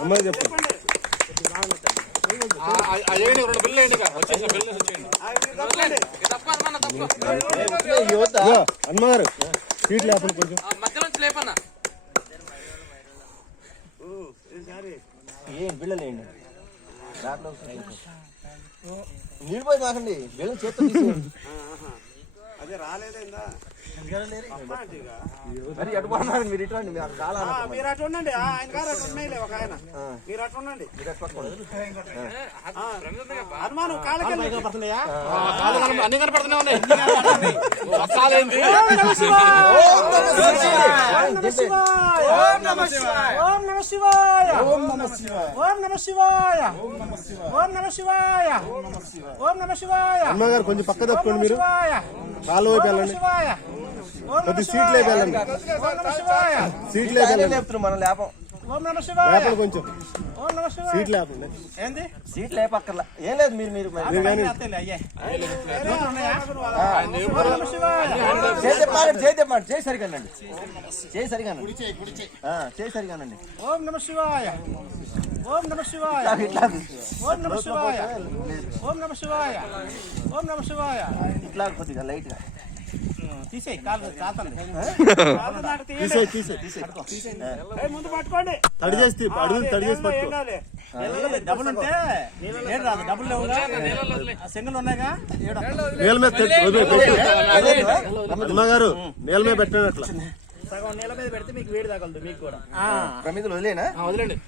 అమ్మాయి చెప్పండి. హనుమారు సీట్ లేపండి కొంచెం. ఏం బిళ్ళలేండి నీళ్ళు పోయి మాకండి బిళ్ళ చేత అదే రాలేదా మరి అటు పోన్నారు మీరు ఇటు రండి మీరు అటు ఉండండి. ఆయన గారు అటు ఉన్నాయిలే ఒక ఆయన మీరు అటు ఉండండి. హనుమాను కాళ్ళకి అన్ని కనపడుతూనే ఉన్నాయి. అమ్మగారు కొంచెం పక్క తప్పుకోండి. మీరు కాలు వైపు వెళ్ళండి. కొద్ది సీట్లు వైపు వెళ్ళండి. సీట్లు వైపు వెళ్ళండి. మనం లేపం లేపండి కొంచెం సీట్ లేపండి. ఏంది సీట్ లేపక్కర్లా. ఏం లేదు మీరు మీరు చేయి సరిగానండి. చేయి సరిగానండి. చేయి సరిగానండి. ఓం నమ శివాయ. ఓం నమ శివాయ. ఓం నమ శివాయ. ఓం నమ శివాయ. ఓం నమ శివాయ. ఇట్లా కొద్దిగా లైట్ గా తీసేయి కాలు కాతండి. ముందు పట్టుకోండి. తడి చేసి అడుగులు తడి చేసి పట్టుకో. డబ్బులు ఉంటే ఏడు రాదు. డబ్బులు లేవుగా సింగల్ ఉన్నాయిగా. నేల మీద అమ్మగారు నేల మీద పెట్టండి. అట్లా సగం నేల మీద పెడితే మీకు వేడి తగలదు. మీకు కూడా ప్రమిదలు వదిలేనా? వదిలేండి.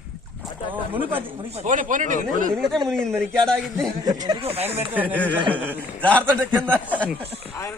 మరి ఇంకేడాగింది జాగ్రత్త కింద.